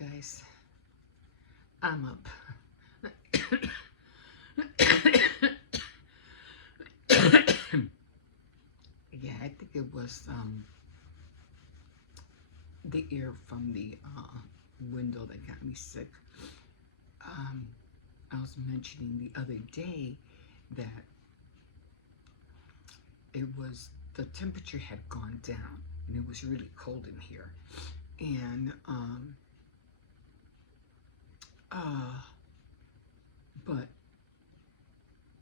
guys, I'm up. Yeah, I think it was the air from the window that got me sick. Um, I was mentioning the other day that it was the temperature had gone down and it was really cold in here. And but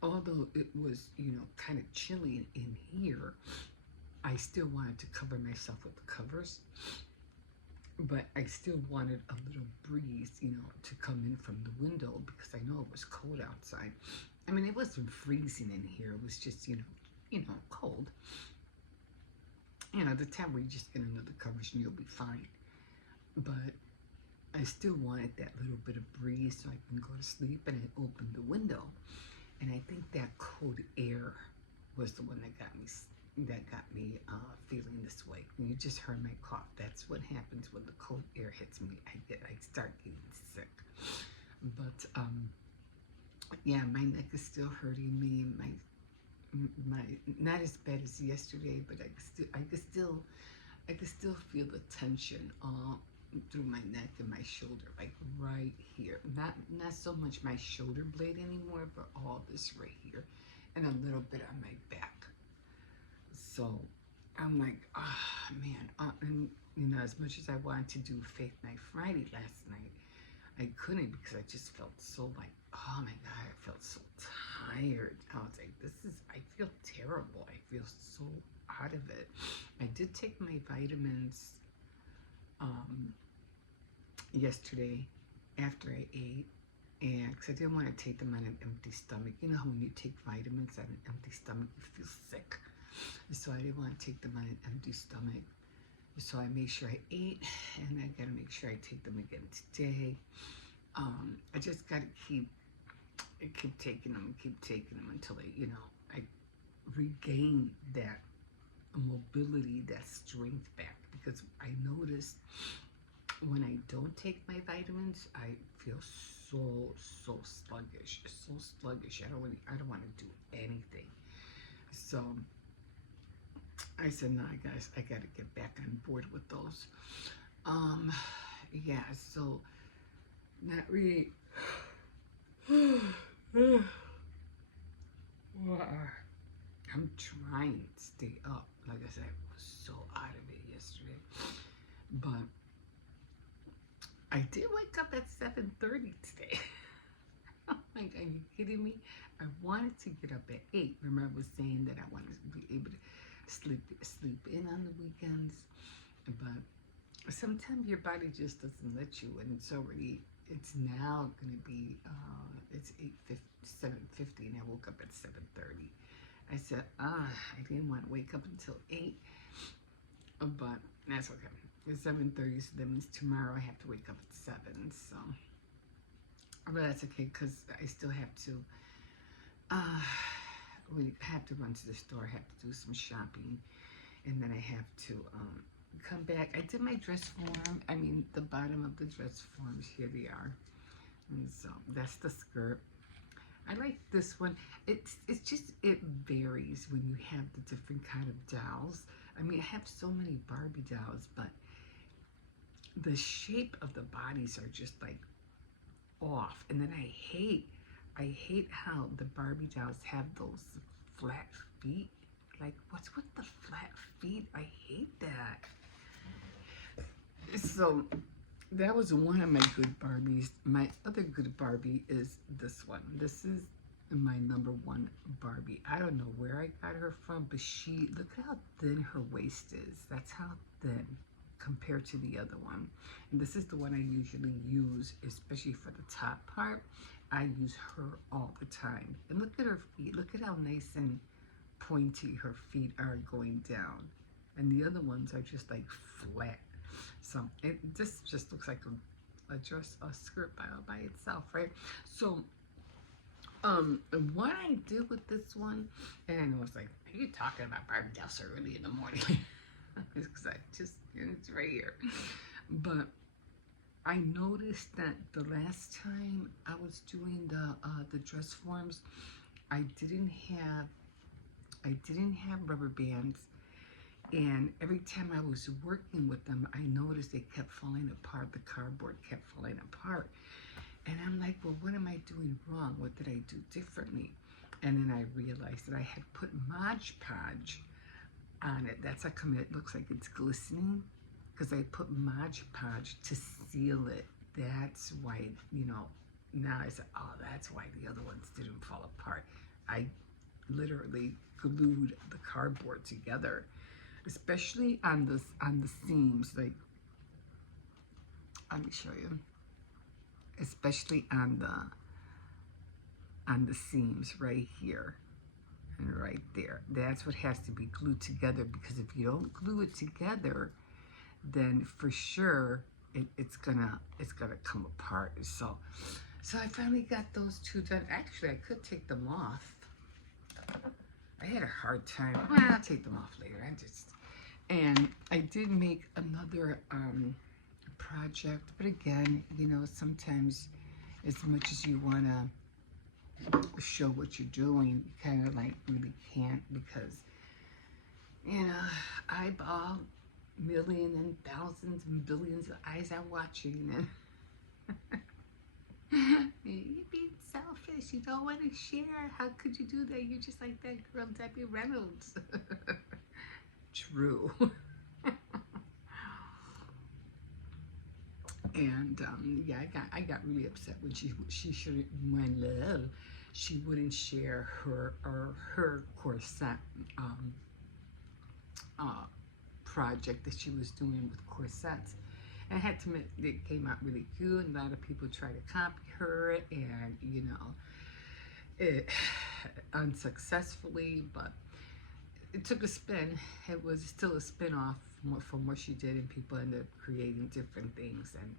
although it was, kind of chilly in here, I still wanted to cover myself with the covers, but I still wanted a little breeze, to come in from the window because I know it was cold outside. I mean, it wasn't freezing in here. It was just, cold. The time where you just get under the covers and you'll be fine. But I still wanted that little bit of breeze so I can go to sleep, and I opened the window. And I think that cold air was the one that got me feeling this way. You just heard my cough. That's what happens when the cold air hits me. I start getting sick. But yeah, my neck is still hurting me. My not as bad as yesterday, but I could still feel the tension through my neck and my shoulder, like right here. Not so much my shoulder blade anymore, but all this right here, and a little bit on my back. So I'm like, man, and as much as I wanted to do Faith Night Friday last night, I couldn't because I just felt so like, oh my God, I felt so tired. I was like, I feel terrible. I feel so out of it. I did take my vitamins yesterday after I ate, and because I didn't want to take them on an empty stomach. You know how when you take vitamins on an empty stomach, you feel sick. So I didn't want to take them on an empty stomach. So I made sure I ate, and I gotta make sure I take them again today. I just gotta keep taking them until I regain that mobility, that strength back. Because I noticed when I don't take my vitamins, I feel so sluggish. So sluggish. I don't want to do anything. So I said, no, guys, I got to get back on board with those. Yeah, so not really. I'm trying to stay up. Like I said, I was so out of it yesterday. But I did wake up at 7:30 today. Oh my God, are you kidding me? I wanted to get up at 8. Remember I was saying that I wanted to be able to sleep in on the weekends. But sometimes your body just doesn't let you, and it's now going to be, it's 7:50, and I woke up at 7:30. I said, I didn't want to wake up until 8, but that's okay. It's 7:30, so that means tomorrow I have to wake up at 7, so, but that's okay, because I still have to, we have to run to the store, I have to do some shopping, and then I have to, come back. I did my dress form, the bottom of the dress forms, here they are, and so that's the skirt. I like this one. It's just, it varies when you have the different kind of dolls. I have so many Barbie dolls, but the shape of the bodies are just like off. And then I hate how the Barbie dolls have those flat feet. Like, what's with the flat feet? I hate that. So that was one of my good Barbies. My other good Barbie is this one. This is my number one Barbie. I don't know where I got her from, but look at how thin her waist is. That's how thin compared to the other one. And this is the one I usually use, especially for the top part. I use her all the time. And look at her feet. Look at how nice and pointy her feet are going down. And the other ones are just like flat. So this just looks like a skirt by itself, right? So what I do with this one, and I know it's like, are you talking about Barbie dolls so early in the morning? Because it's right here. But I noticed that the last time I was doing the dress forms, I didn't have I didn't have rubber bands, and every time I was working with them, I noticed they kept falling apart. The cardboard kept falling apart, and I'm like, well, what am I doing wrong? What did I do differently? And then I realized that I had put Mod Podge on it. That's how come it looks like it's glistening, because I put Mod Podge to seal it. That's why, now I said, oh, that's why the other ones didn't fall apart. I literally glued the cardboard together, especially on the seams. Like, let me show you. Especially on the seams right here and right there. That's what has to be glued together, because if you don't glue it together, then for sure it's gonna come apart. So I finally got those two done. Actually, I could take them off. I had a hard time. Well, I'll take them off later. And I did make another project, but again, sometimes as much as you want to show what you're doing, you kind of like really can't, because eyeball millions and thousands and billions of eyes are watching, and you're being selfish. You don't want to share. How could you do that? You're just like that girl Debbie Reynolds. True. And yeah, I got really upset when she wouldn't share her corset project that she was doing with corsets. And I had to admit, it came out really cute, and a lot of people tried to copy her, and it unsuccessfully, but it took a spin. It was still a spin-off from what she did, and people ended up creating different things, and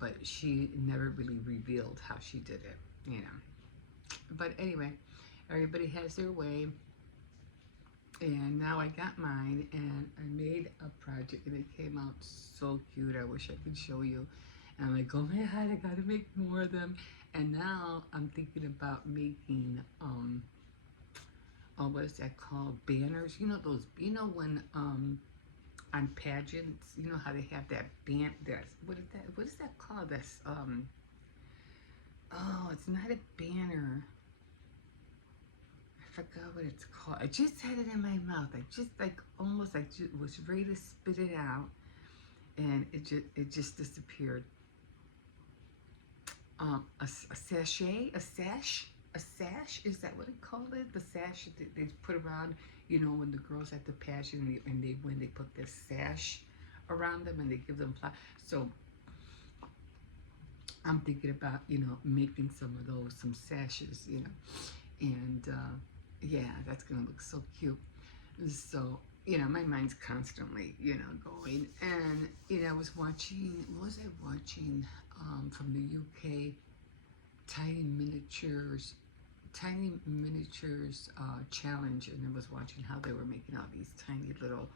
but she never really revealed how she did it. But anyway, everybody has their way, and now I got mine, and I made a project, and it came out so cute. I wish I could show you. And I'm like, oh my god, I gotta make more of them. And now I'm thinking about making what is that called? Banners. When on pageants, how they have that band. What is that called? That's oh, it's not a banner. I forgot what it's called. I just had it in my mouth. I just almost was ready to spit it out, and it just disappeared. A sachet, a sash. Is that what they call it? The sash that they put around, when the girls at the pageant, when they put this sash around them, and they give them so I'm thinking about making some of those, some sashes, and yeah, that's gonna look so cute. So my mind's constantly going, and I was watching, what was I watching, from the UK, tiny miniatures challenge, and I was watching how they were making all these tiny little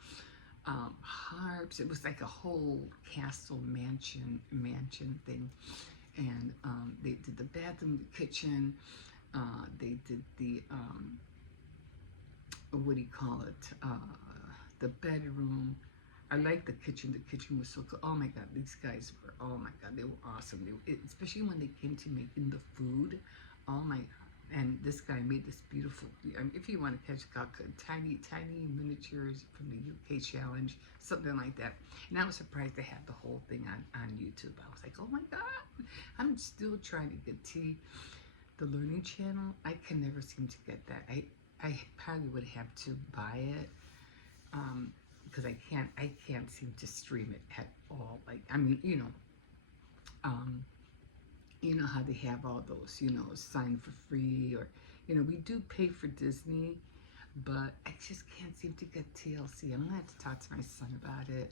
harps. It was like a whole castle mansion thing, and they did the bathroom, the kitchen, they did the what do you call it, the bedroom. I like the kitchen. The kitchen was so cool. Oh my god, these guys were, oh my god, they were awesome. Especially when they came to making the food. Oh my god. And this guy made this beautiful, if you want to catch tiny miniatures from the UK challenge, something like that. And I was surprised they had the whole thing on YouTube. I was like, oh my god. I'm still trying to get the Learning Channel. I can never seem to get that. I probably would have to buy it, because I can't seem to stream it at all. Like, I mean, how they have all those, sign for free, or we do pay for Disney, but I just can't seem to get TLC. I'm gonna have to talk to my son about it,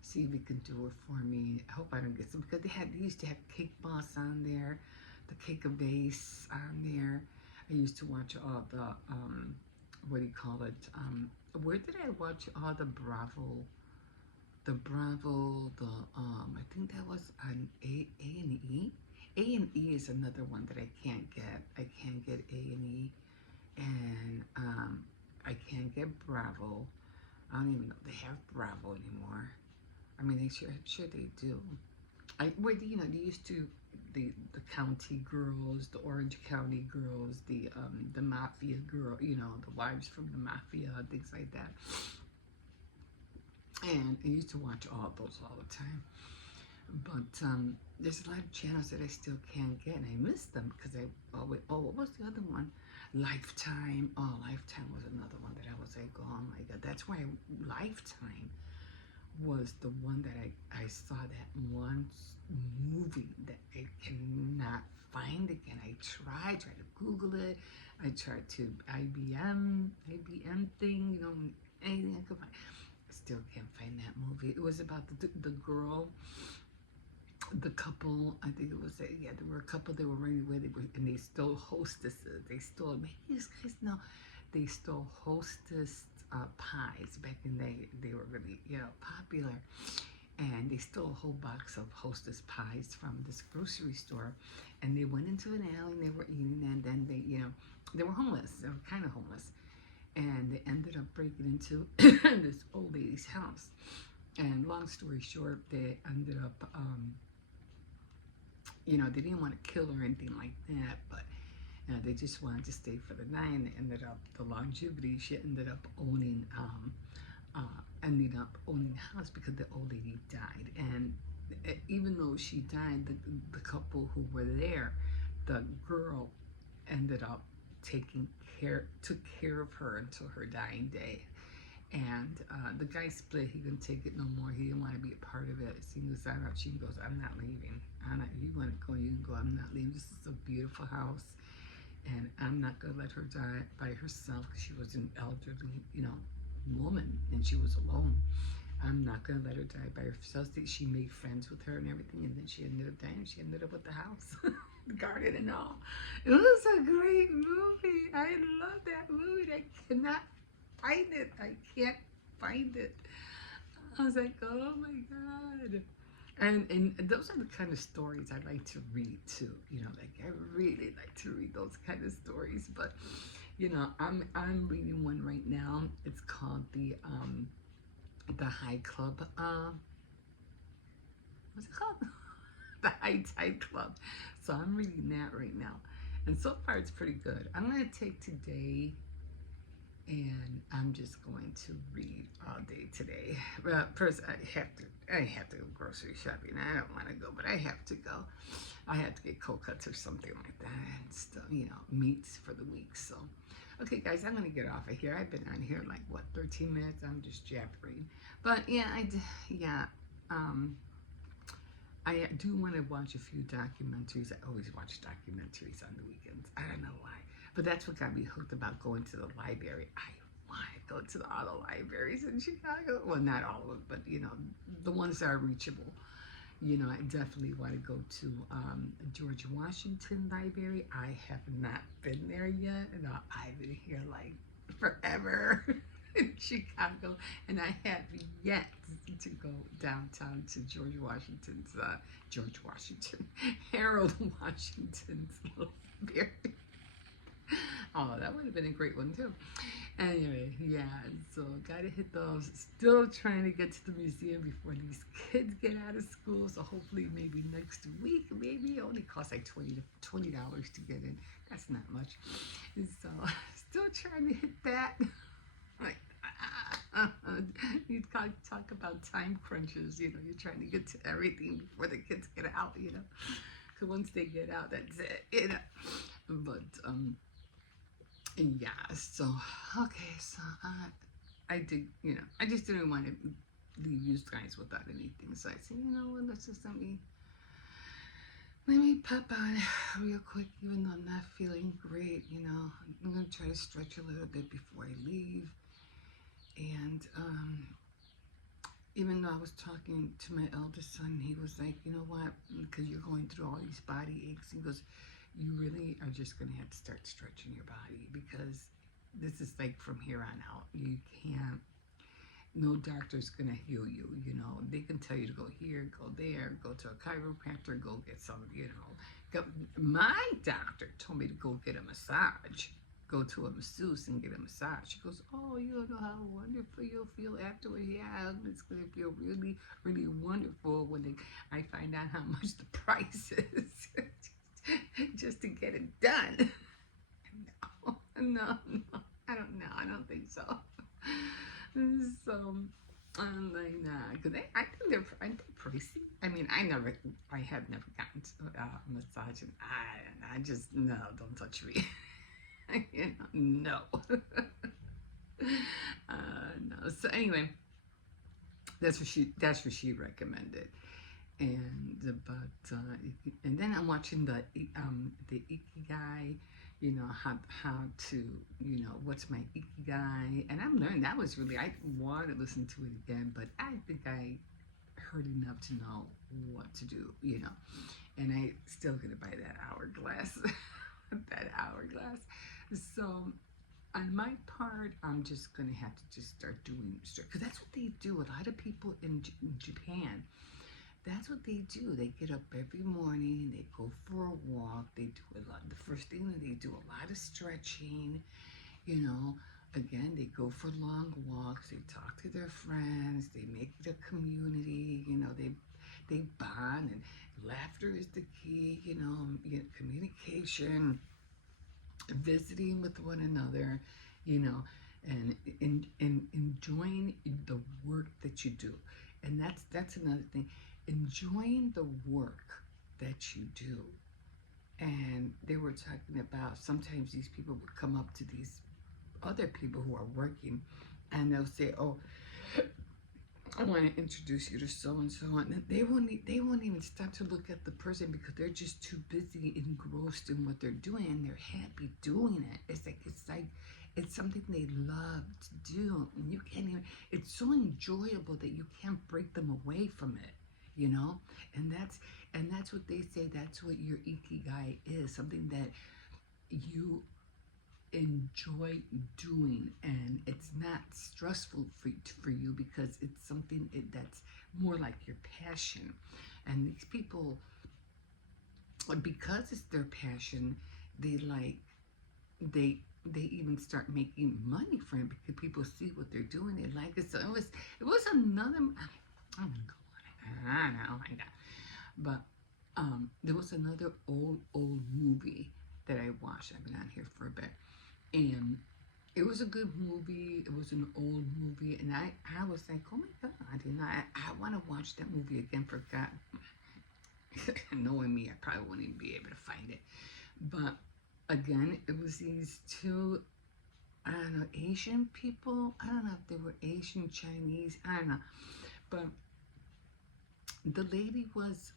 see if he can do it for me. I hope I don't get some, because they used to have Cake Boss on there, the Cake of Base on there. I used to watch all the what do you call it? Where did I watch all the Bravo? I think that was on A&E is another one that I can't get. I can't get A&E, and I can't get Bravo. I don't even know if they have Bravo anymore. I mean, sure they do. Where they used to the county girls, the Orange County girls, the mafia girl, the wives from the mafia, things like that. And I used to watch all those all the time. But there's a lot of channels that I still can't get, and I miss them because I always. Oh, what was the other one? Lifetime. Oh, Lifetime was another one that I was like, oh my god, that's why Lifetime was the one that I saw that one movie that I cannot find again. I tried to Google it. I tried to IBM thing, anything I could find. I still can't find that movie. It was about the girl, the couple. I think it was there were a couple that were running away. And they stole hostesses. They stole. Maybe you guys know, they stole hostess pies back in the day. They were really popular, and they stole a whole box of hostess pies from this grocery store, and they went into an alley and they were eating, and then they were homeless. They were kind of homeless, and they ended up breaking into this old lady's house. And long story short, they ended up they didn't want to kill her or anything like that, but they just wanted to stay for the night. And they ended up the longevity. She ended up owning the house because the old lady died. And even though she died, the couple who were there, the girl ended up took care of her until her dying day. And the guy split. He couldn't take it no more. He didn't want to be a part of it. She goes, I'm not leaving. You want to go, you can go. I'm not leaving. This is a beautiful house, and I'm not going to let her die by herself because she was an elderly, woman, and she was alone. I'm not going to let her die by herself. She made friends with her and everything, and then she ended up dying. She ended up with the house, the garden and all. It was a great movie. I love that movie. I cannot find it. I can't find it. I was like, oh my god. And those are the kind of stories I like to read too. I really like to read those kind of stories. But I'm reading one right now. It's called the High Club. What's it called? The High Tide Club. So I'm reading that right now, and so far it's pretty good. I'm gonna take today, and I'm just going to read all day today. But first, I have to go grocery shopping. I don't want to go, but I have to go. I have to get cold cuts or something like that, and stuff, meats for the week. So, okay, guys, I'm gonna get off of here. I've been on here like 13 minutes. I'm just jabbering, but I do want to watch a few documentaries. I always watch documentaries on the weekends. I don't know why. But that's what got me hooked about going to the library. I want to go to all the libraries in Chicago. Well, not all of them, but the ones that are reachable. I definitely want to go to George Washington Library. I have not been there yet. I've been here like forever in Chicago, and I have yet to go downtown to Harold Washington's library. Oh, that would have been a great one too. Anyway, yeah, so gotta hit those. Still trying to get to the museum before these kids get out of school. So hopefully maybe next week. Maybe it only costs like $20 to get in. That's not much. And so still trying to hit that. Like you talk about time crunches. You're trying to get to everything before the kids get out. Because once they get out, that's it. But yeah, so okay, so I did, I just didn't want to leave you guys without anything. So I said, what, let's just let me pop on real quick, even though I'm not feeling great. I'm gonna try to stretch a little bit before I leave. And even though I was talking to my eldest son, he was like, you know what, because you're going through all these body aches, he goes, you really are just going to have to start stretching your body, because this is like from here on out. You can't, no doctor's gonna heal you. You know, they can tell you to go here, go there, go to a chiropractor, go get some. You know, my doctor told me to go get a massage. Go to a masseuse and get a massage. She goes, "Oh, you don't know how wonderful you'll feel afterwards. Yeah, it's gonna feel really, really wonderful when I find out how much the price is just to get it done." No, no, I don't know. I don't think so. So I'm like, nah, because I think they're pricey. I mean, I have never gotten to a massage, and I just no, don't touch me. You know, no, no. So anyway, that's what she recommended, and and then I'm watching the Ikigai, you know, how to, you know, what's my Ikigai, and I'm learning. That was really, I want to listen to it again, but I think I heard enough to know what to do, you know, and I still gonna buy that hourglass, that hourglass. So on my part, I'm just gonna have to just start doing, because that's what they do. A lot of people in Japan, that's what they do. They get up every morning, they go for a walk, they do a lot. The first thing that they do a lot of stretching, you know. Again, they go for long walks, they talk to their friends, they make it a community, you know, they bond, and laughter is the key, you know, communication, visiting with one another, you know, and enjoying the work that you do. And that's another thing. Enjoying the work that you do. And they were talking about sometimes these people would come up to these other people who are working, and they'll say, "Oh, I want to introduce you to so and so," and they won't even stop to look at the person because they're just too busy, engrossed in what they're doing, and they're happy doing it. It's something they love to do, and you can't even. It's so enjoyable that you can't break them away from it, you know. And that's what they say. That's what your ikigai is. Something that you enjoy doing, and it's not stressful for you because it's something that's more like your passion. And these people, because it's their passion, they like they even start making money from it because people see what they're doing, they like it. So it was another, I'm gonna go on, oh my god, but there was another old movie that I watched. I've been on here for a bit, and it was a good movie. It was an old movie, and I was like, oh my god, you know, I want to watch that movie again. Forgot, knowing me, I probably wouldn't even be able to find it. But again, it was these two, I don't know, Asian people. I don't know if they were Asian, Chinese, I don't know. But the lady was,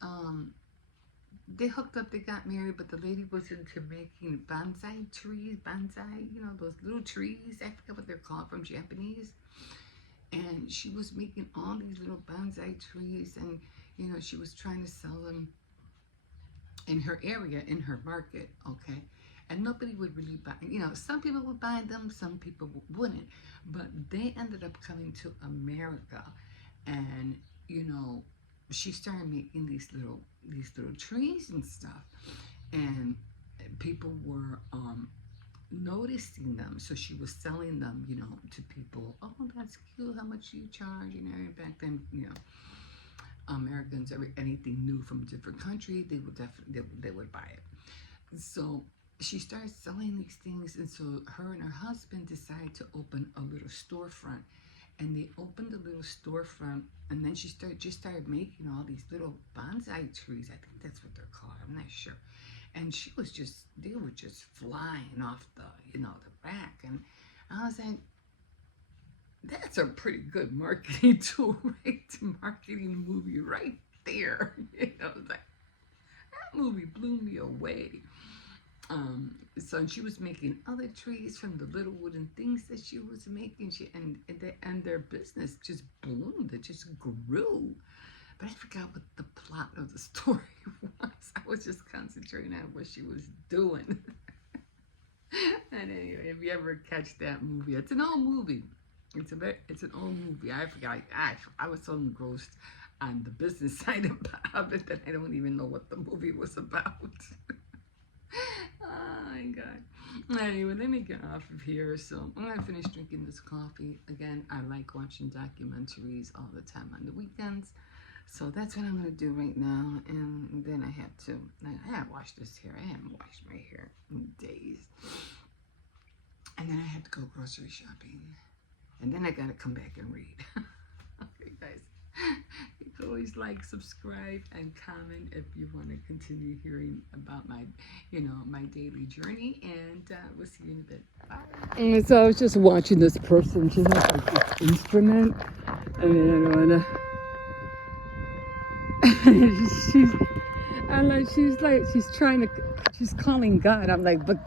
they hooked up, they got married, but the lady was into making bonsai trees, you know, those little trees, I forget what they're called from Japanese. And she was making all these little bonsai trees, and, you know, she was trying to sell them in her area, in her market, okay? And nobody would really buy, you know, some people would buy them, some people wouldn't. But they ended up coming to America, and, you know, she started making these little trees and stuff, and people were noticing them, so she was selling them, you know, to people. Oh, that's cute, how much do you charge? You know, back then, you know, Americans, anything new from a different country, they would definitely they would buy it. So she started selling these things, and so her and her husband decided to open a little storefront. And they opened a little storefront, and then she started making all these little bonsai trees. I think that's what they're called. I'm not sure. And they were just flying off the, you know, the rack. And I was like, that's a pretty good marketing tool, right? Marketing movie right there. You know, like, that movie blew me away. So she was making other trees from the little wooden things that she was making. And their business just bloomed. It just grew. But I forgot what the plot of the story was. I was just concentrating on what she was doing. And anyway, if you ever catch that movie, it's an old movie. It's an old movie. I forgot. I was so engrossed on the business side of it that I don't even know what the movie was about. Oh my god. Anyway, let me get off of here. So I'm gonna finish drinking this coffee. Again, I like watching documentaries all the time on the weekends. So that's what I'm gonna do right now. And then I have washed this hair. I haven't washed my hair in days. And then I had to go grocery shopping. And then I gotta come back and read. Okay, guys. You can always like, subscribe, and comment if you want to continue hearing about my, my daily journey. And we'll see you in a bit. Bye. And so I was just watching this person. She has like this instrument. And then I wanna. She's calling God. I'm like, but.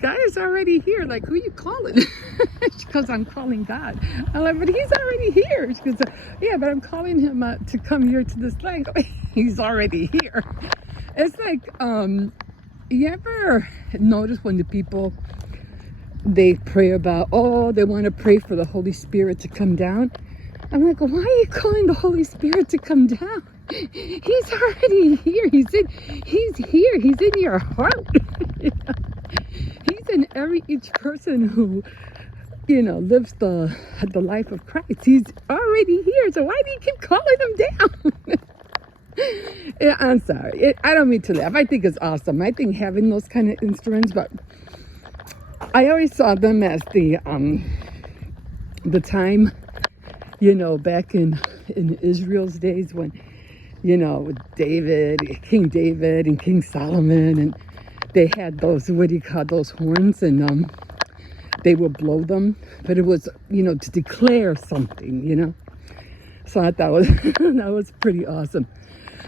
God is already here. Like, who you calling? She goes, I'm calling God. I'm like, but he's already here. She goes, yeah, but I'm calling him to come here to this land. He's already here. It's like, you ever notice when the people, they pray about, they want to pray for the Holy Spirit to come down? I'm like, why are you calling the Holy Spirit to come down? He's already here. He's here. He's in your heart. He's in each person who, lives the life of Christ. He's already here. So why do you keep calling him down? Yeah, I'm sorry. I don't mean to laugh. I think it's awesome. I think having those kind of instruments, but I always saw them as the time, back in Israel's days when, with King David and King Solomon, and they had those, those horns, and they would blow them, but it was, to declare something, So I thought that was pretty awesome.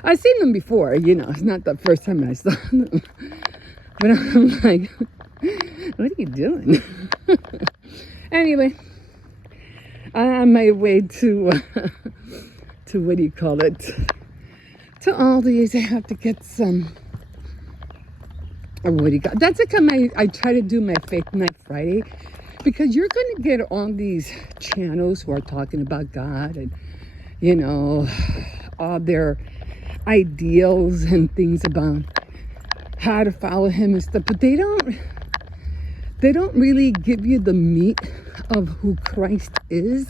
I've seen them before, it's not the first time I saw them, but I'm like, what are you doing? Anyway, I'm on my way to what do you call it? To Aldie's. I have to get some. What do you got? That's like I try to do my Faith Night Friday, because you're going to get all these channels who are talking about God and, all their ideals and things about how to follow him and stuff, but they don't really give you the meat of who Christ is.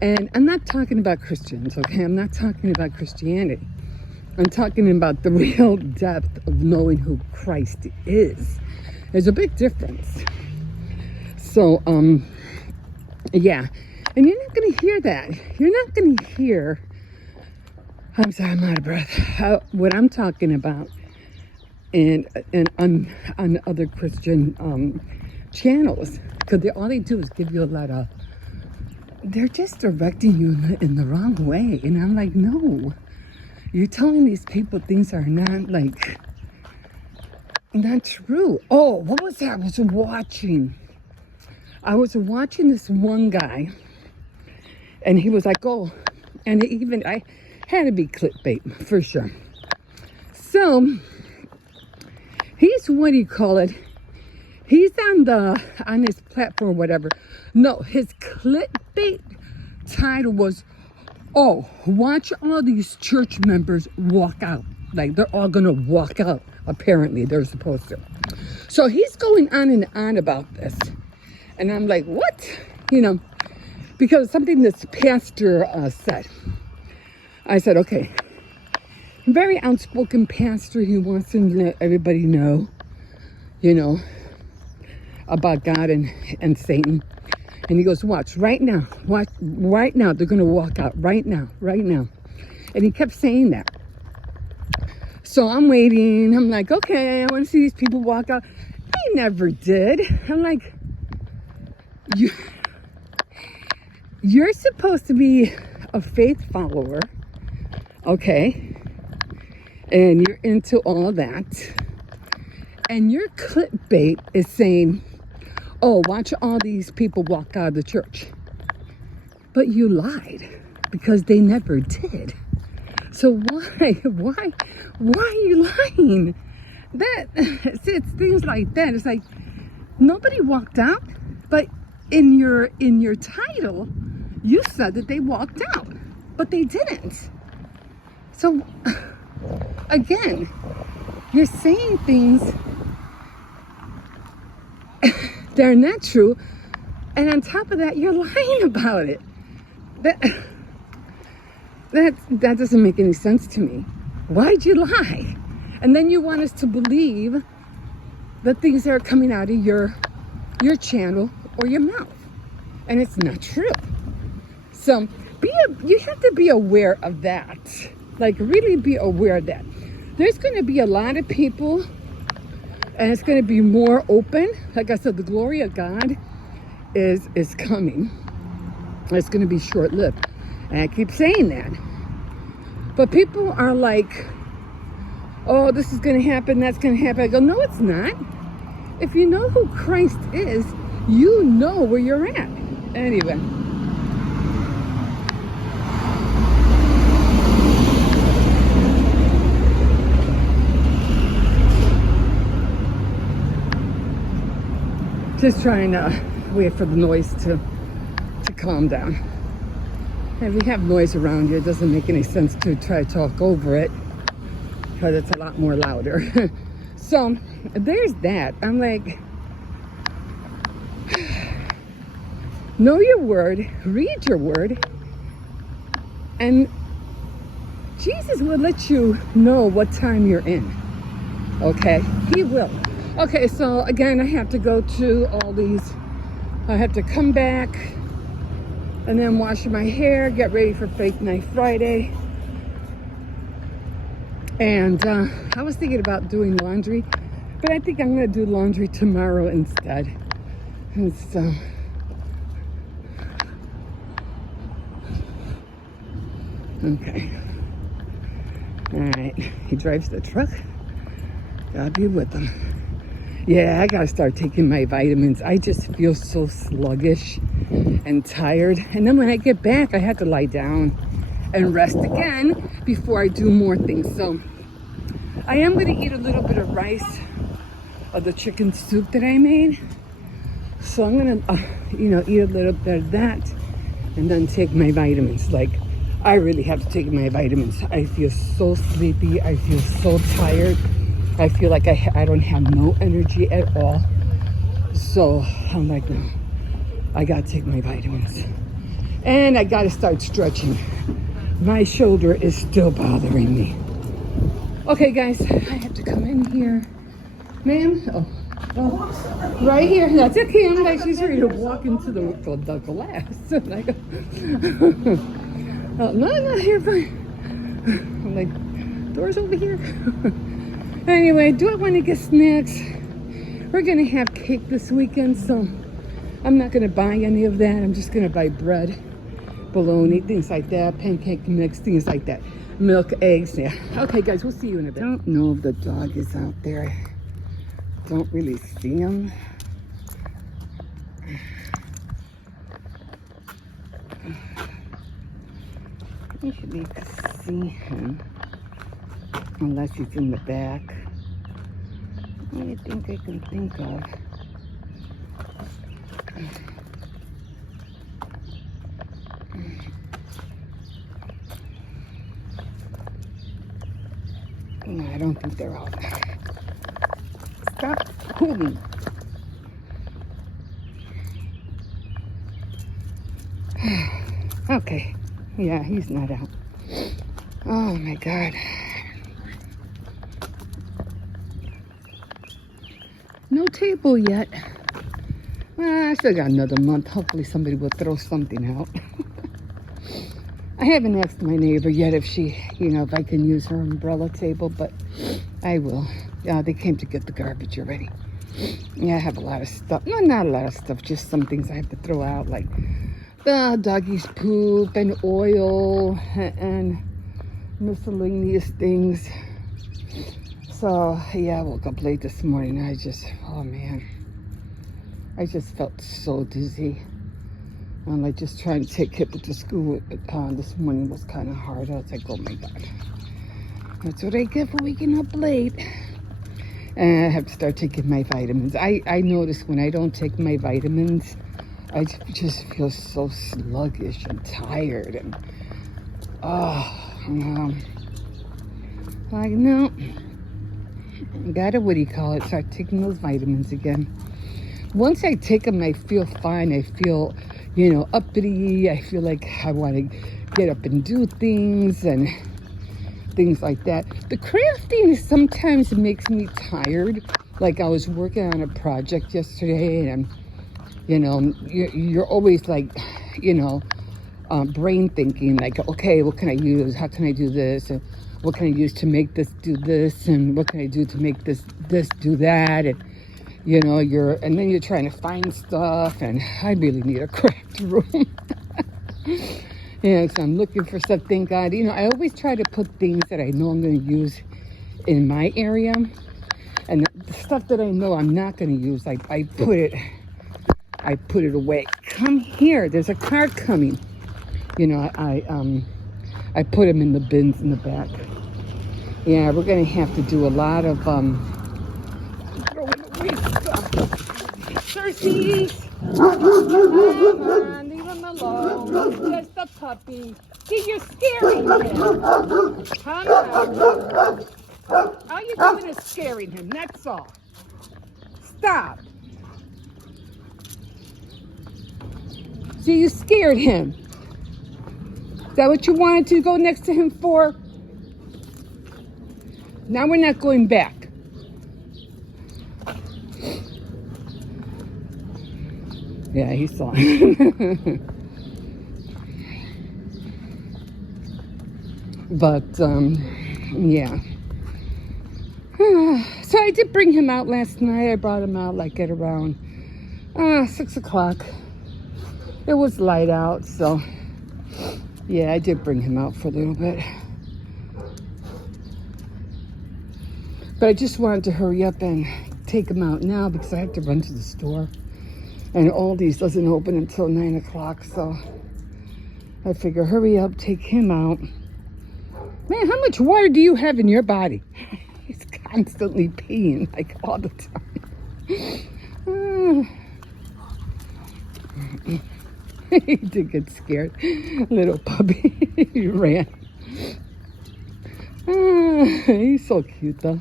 And I'm not talking about Christians, okay? I'm not talking about Christianity. I'm talking about the real depth of knowing who Christ is. There's a big difference. So, yeah. And you're not going to hear that. You're not going to hear, I'm sorry, I'm out of breath, what I'm talking about and on other Christian channels. Because all they do is give you a lot of, they're just directing you in the wrong way. And I'm like, no. You're telling these people things are not true. Oh, what was that? I was watching this one guy, and he was like, and I had to be clickbait for sure. So he's, what do you call it? He's on his platform, whatever. No, his clickbait title was, watch all these church members walk out. Like, they're all going to walk out. Apparently, they're supposed to. So he's going on and on about this. And I'm like, what? Because something this pastor said. I said, okay. Very outspoken pastor. He wants to let everybody know, about God and Satan. And he goes, watch right now, they're going to walk out right now. And he kept saying that. So I'm waiting. I'm like, okay, I want to see these people walk out. They never did. I'm like, you're supposed to be a faith follower, okay? And you're into all of that. And your clickbait is saying, watch all these people walk out of the church. But you lied, because they never did. So why are you lying? It's things like that. It's like, Nobody walked out, but in your title, you said that they walked out, but they didn't. So again, you're saying things that are not true, and on top of that, you're lying about it. That doesn't make any sense to me. Why'd you lie? And then you want us to believe the things that are coming out of your channel or your mouth, and it's not true. So you have to be aware of that. Like, really be aware of that. There's going to be a lot of people, and it's going to be more open. Like I said, the glory of God is coming. It's going to be short-lived, and I keep saying that. But people are like, oh, this is going to happen, that's going to happen. I go, no, it's not. If you know who Christ is, you know where you're at. Anyway. Just trying to wait for the noise to calm down. And if you have noise around you, it doesn't make any sense to try to talk over it, because it's a lot more louder. So there's that. I'm like, know your word, read your word, and Jesus will let you know what time you're in. Okay? He will. Okay, so again, I have to go to Aldie's. I have to come back and then wash my hair, get ready for Fake Night Friday. And I was thinking about doing laundry, but I think I'm going to do laundry tomorrow instead. And so, okay. All right. He drives the truck. Gotta be with him. Yeah, I gotta start taking my vitamins. I just feel so sluggish and tired. And then when I get back, I have to lie down and rest again before I do more things. So I am going to eat a little bit of rice of the chicken soup that I made. So I'm going to, eat a little bit of that and then take my vitamins. Like, I really have to take my vitamins. I feel so sleepy. I feel so tired. I feel like I don't have no energy at all. So I'm like, no, I got to take my vitamins. And I got to start stretching. My shoulder is still bothering me. Okay, guys, I have to come in here. Ma'am? Oh, right here. That's okay. I'm like, she's ready to walk into the glass. And I go, oh, no, here, fine. I'm like, door's over here. Anyway, do I want to get snacks? We're going to have cake this weekend, so I'm not going to buy any of that. I'm just going to buy bread, bologna, things like that, pancake mix, things like that. Milk, eggs, yeah. Okay, guys, we'll see you in a bit. I don't know if the dog is out there. Don't really see him. You should be able to see him. Unless he's in the back. What do you think I can think of? No, I don't think they're out. Stop moving. Okay. Yeah, he's not out. Oh my God. No table yet. Well, I still got another month. Hopefully somebody will throw something out. I haven't asked my neighbor yet if she, if I can use her umbrella table, but I will. Yeah, they came to get the garbage already. Yeah, I have a lot of stuff. No, not a lot of stuff, just some things I have to throw out, like the doggy's poop and oil and miscellaneous things. So, yeah, I woke up late this morning. Oh man, I just felt so dizzy. I'm like, just trying to take Kipper to school this morning was kind of hard. I was like, oh my God. That's what I get for waking up late. And I have to start taking my vitamins. I notice when I don't take my vitamins, I just feel so sluggish and tired. And, like, no. Gotta, what do you call it, start taking those vitamins again. Once I take them, I feel fine. I feel, uppity. I feel like I want to get up and do things and things like that. The crafting sometimes makes me tired. Like I was working on a project yesterday, and you're always like, brain thinking, like, okay, what can I use? How can I do this? And what can I use to make this do this? And what can I do to make this do that? And and then you're trying to find stuff, and I really need a craft room. So I'm looking for stuff. Thank God, I always try to put things that I know I'm going to use in my area, and the stuff that I know I'm not going to use, I put it away. Come here, there's a car coming. I put them in the bins in the back. Yeah, we're going to have to do a lot of throwing away stuff. Cersei! Come on, leave him alone. Just a puppy. See, you're scaring him. Come on. All you're doing is scaring him, that's all. Stop. See, you scared him. Is that what you wanted to go next to him for? Now we're not going back. Yeah, he saw it. But, yeah. So I did bring him out last night. I brought him out like at around 6 o'clock. It was light out, so yeah, I did bring him out for a little bit. But I just wanted to hurry up and take him out now because I have to run to the store. And Aldie's doesn't open until 9 o'clock, so I figure hurry up, take him out. Man, how much water do you have in your body? He's constantly peeing, like all the time. He did get scared. Little puppy. He ran. He's so cute, though.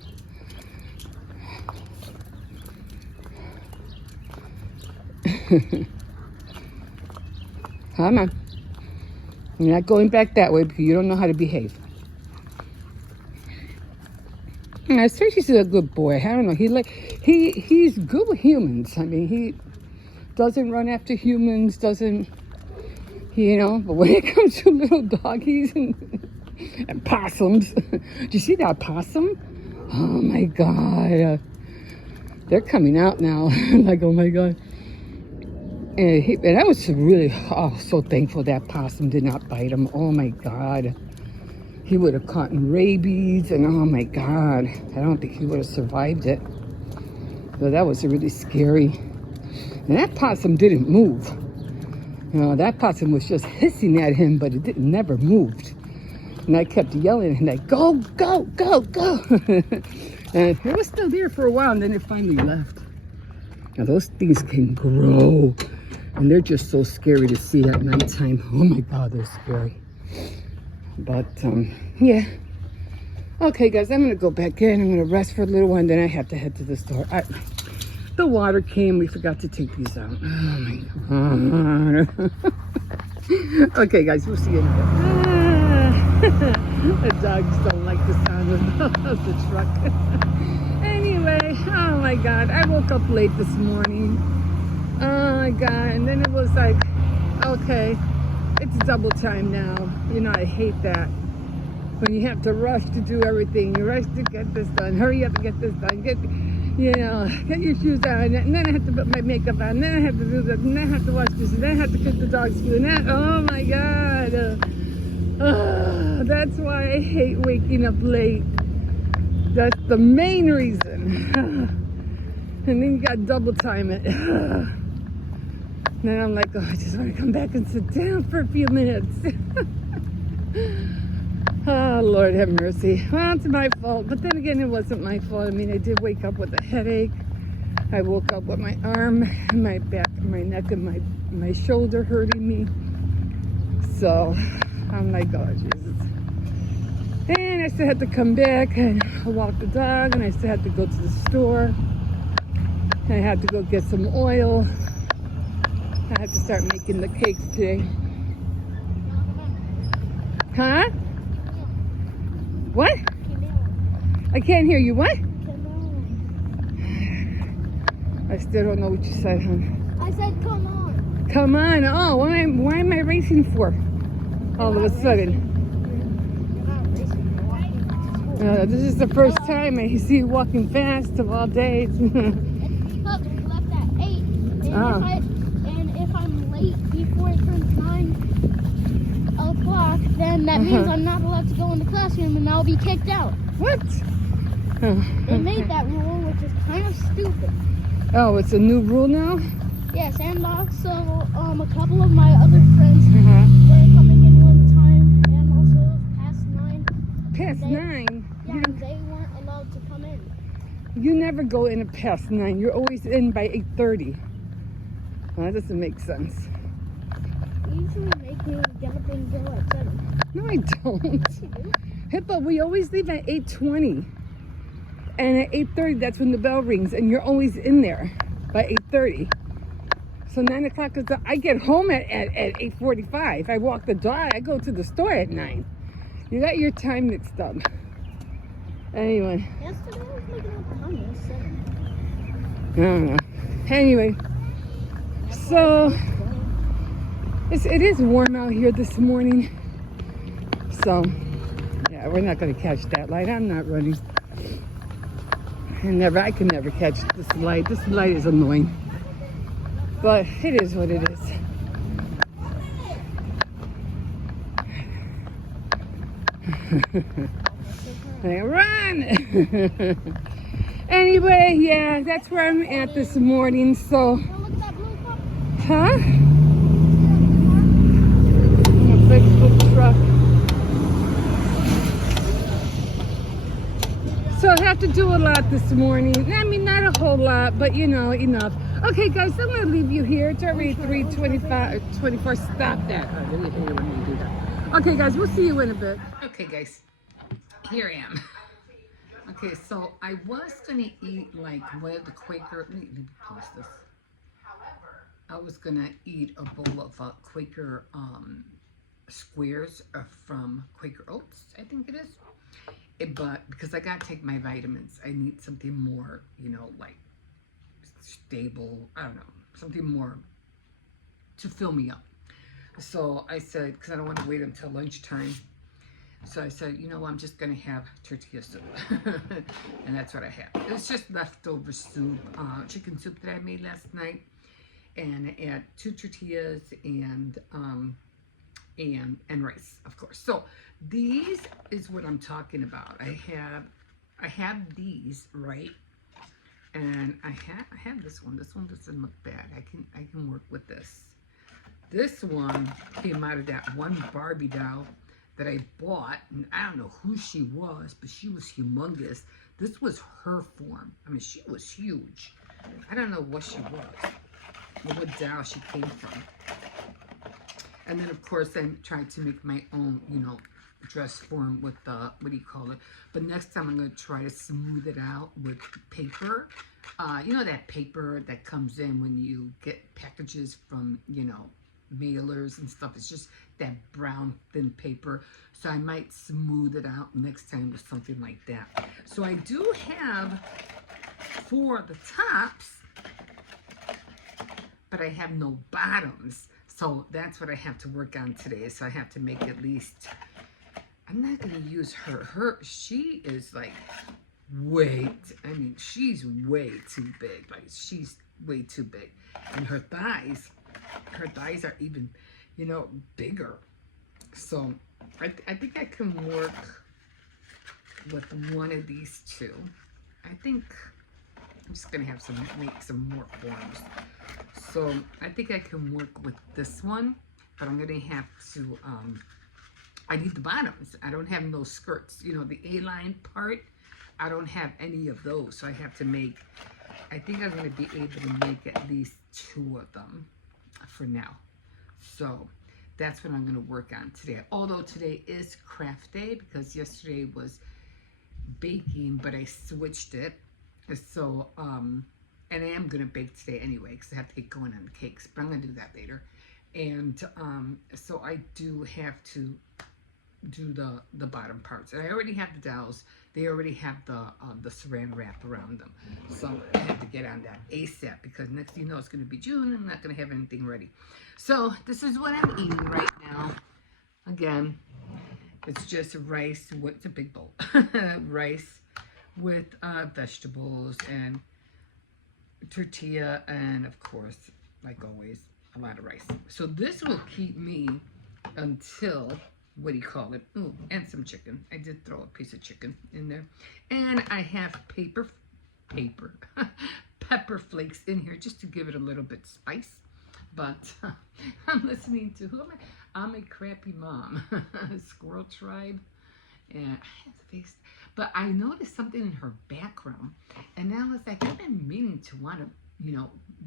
Come on. You're not going back that way because you don't know how to behave. Cersei's a good boy. I don't know. He's good with humans. I mean, he doesn't run after humans, doesn't, but when it comes to little doggies and possums, do you see that possum? Oh my God. They're coming out now. Like, oh my God. And I was really so thankful that possum did not bite him. Oh my God. He would have caught rabies, and oh my God. I don't think he would have survived it. So that was really scary. And that possum didn't move. That possum was just hissing at him, but it never moved. And I kept yelling and like, go, go, go, go. And it was still there for a while, and then it finally left. Now those things can grow, and they're just so scary to see at nighttime. Oh my God, they're scary. But yeah. Okay, guys, I'm gonna go back in. I'm gonna rest for a little while, and then I have to head to the store. The water came. We forgot to take these out. Oh my God. Okay, guys, we'll see you in a bit. The dogs don't like the sound of the truck. Anyway, oh my God, I woke up late this morning. Oh my God, and then it was like, okay, it's double time now. I hate that. When you have to rush to do everything, you rush to get this done, hurry up and get this done, get your shoes on, and then I have to put my makeup on, and then I have to do that, and then I have to wash this, and then I have to cook the dog's food, and then, oh my God. That's why I hate waking up late. That's the main reason. And then you got double time it. Then I'm like, I just want to come back and sit down for a few minutes. Oh, Oh, Lord have mercy. Well, it's my fault. But then again, it wasn't my fault. I mean, I did wake up with a headache. I woke up with my arm, my back, my neck, and my shoulder hurting me. So, I'm like, oh, Jesus. And I still had to come back and walk the dog, and I still had to go to the store. I had to go get some oil. I had to start making the cakes today. Huh? What? I can't hear you. What? I still don't know what you said, hon. I said, come on. Come on. Oh, why am I racing for? All of a sudden. This is the first time I see you walking fast of all days. It's because we left at 8. And if I'm late before it turns 9 o'clock, then that means I'm not allowed to go in the classroom and I'll be kicked out. What? They made that rule, which is kind of stupid. Oh, it's a new rule now? Yes, and also a couple of my other friends, they're coming in one time, and also past 9. Past 9? Yeah, they weren't allowed to come in. You never go in at past 9. You're always in by 8:30. Well, that doesn't make sense. You usually make me get up and go at 7. No, I don't. Yes, you do. Hippo, we always leave at 8:20. And at 8:30, that's when the bell rings, and you're always in there by 8:30. So 9 o'clock is I get home at 8:45. I walk the dog. I go to the store at 9. You got your time mixed up. Anyway. Yesterday I was making up time. It was 7. I don't know. Anyway. So, it is warm out here this morning. So, yeah, we're not going to catch that light. I'm not running. I can never catch this light. This light is annoying. But it is what it is. Hey, run! Anyway, yeah, that's where I'm at this morning. So, Look at that blue cup. huh? A big truck. So I have to do a lot this morning. I mean, not a whole lot, but you know, enough. Okay, guys, I'm going to leave you here. It's already 3:24. Stop that. I really hate it when you do that. Okay, guys, we'll see you in a bit. Okay, guys, here I am. Okay, so I was going to eat like one of the Quaker, let me pause this. I was going to eat a bowl of Quaker squares from Quaker Oats, I think it is. But because I got to take my vitamins, I need something more, you know, like stable, I don't know, something more to fill me up. So I said, because I don't want to wait until lunchtime. So I said, you know, I'm just going to have tortilla soup. And that's what I have. It's just leftover soup, chicken soup that I made last night. And I add 2 tortillas and rice, of course. So these is what I'm talking about. I have these, right? And I have this one. This one doesn't look bad. I can work with this. This one came out of that one Barbie doll that I bought, and I don't know who she was, but she was humongous. This was her form. I mean, she was huge. I don't know what she was, or what doll she came from. And then, of course, I tried to make my own, you know, dress form with the, what do you call it? But next time I'm going to try to smooth it out with paper. You know that paper that comes in when you get packages from, you know, mailers and stuff. It's just that brown thin paper. So I might smooth it out next time with something like that. So I do have for the tops, but I have no bottoms. So that's what I have to work on today. So I have to make at least, I'm not going to use her. She is like she's way too big. Like she's way too big. And her thighs are even, you know, bigger. So I think I can work with one of these two. I think I'm just going to have make some more forms. So I think I can work with this one, but I'm going to have to, I need the bottoms. I don't have no skirts. You know, the A-line part, I don't have any of those. So I have to make, I think I'm going to be able to make at least 2 of them for now. So that's what I'm going to work on today. Although today is craft day because yesterday was baking, but I switched it. So, and I am going to bake today anyway because I have to get going on the cakes, but I'm going to do that later. And so I do have to do the bottom parts. And I already have the dowels. They already have the saran wrap around them. So I have to get on that ASAP because next thing you know it's going to be June and I'm not going to have anything ready. So this is what I'm eating right now. Again, it's just rice. What's a big bowl? Rice with vegetables and tortilla and of course, like always, a lot of rice. So this will keep me until, what do you call it? Ooh, and some chicken. I did throw a piece of chicken in there. And I have pepper flakes in here just to give it a little bit spice. But I'm listening to, who am I? I'm a crappy mom. Squirrel Tribe. And I have the face. But I noticed something in her background. And now it's like, I've been meaning to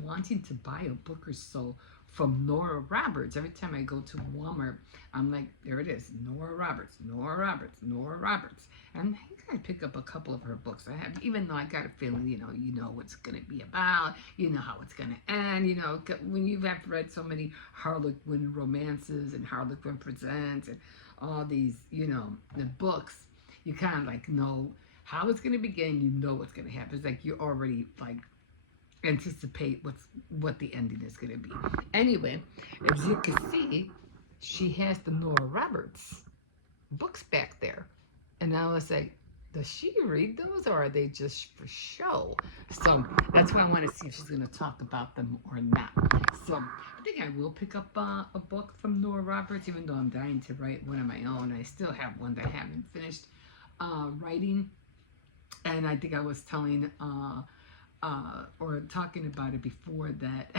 wanting to buy a book or so from Nora Roberts. Every time I go to Walmart, I'm like, there it is, Nora Roberts, Nora Roberts, Nora Roberts. And I think I pick up a couple of her books. I have, even though I got a feeling, you know what it's going to be about, you know how it's going to end, you know, when you've read so many Harlequin romances and Harlequin Presents and all these, you know, the books, you kind of like know how it's going to begin, you know what's going to happen. It's like you already like anticipate what the ending is going to be. Anyway, as you can see, she has the Nora Roberts books back there. And I was like, does she read those or are they just for show? So that's why I want to see if she's going to talk about them or not. So I think I will pick up a book from Nora Roberts, even though I'm dying to write one of my own. I still have one that I haven't finished writing. And I think I was telling or talking about it before that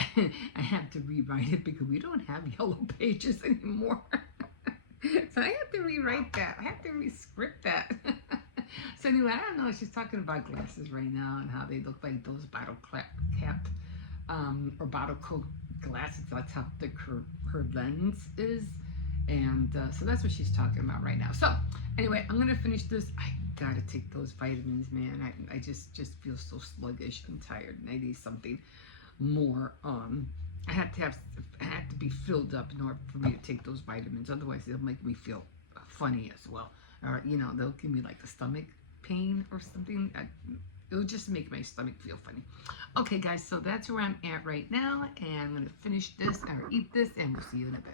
I have to rewrite it because we don't have yellow pages anymore. So I have to rewrite that. I have to re-script that. So anyway, I don't know. She's talking about glasses right now and how they look like those bottle cap or bottle coat glasses. That's how thick her lens is. And so that's what she's talking about right now. So anyway, I'm going to finish this. I got to take those vitamins, man. I just feel so sluggish and tired. And I need something more. I have to be filled up in order for me to take those vitamins. Otherwise, they'll make me feel funny as well. Or, you know, they'll give me like a stomach pain or something. It'll just make my stomach feel funny. Okay, guys, so that's where I'm at right now. And I'm going to finish this or eat this, and we'll see you in a bit.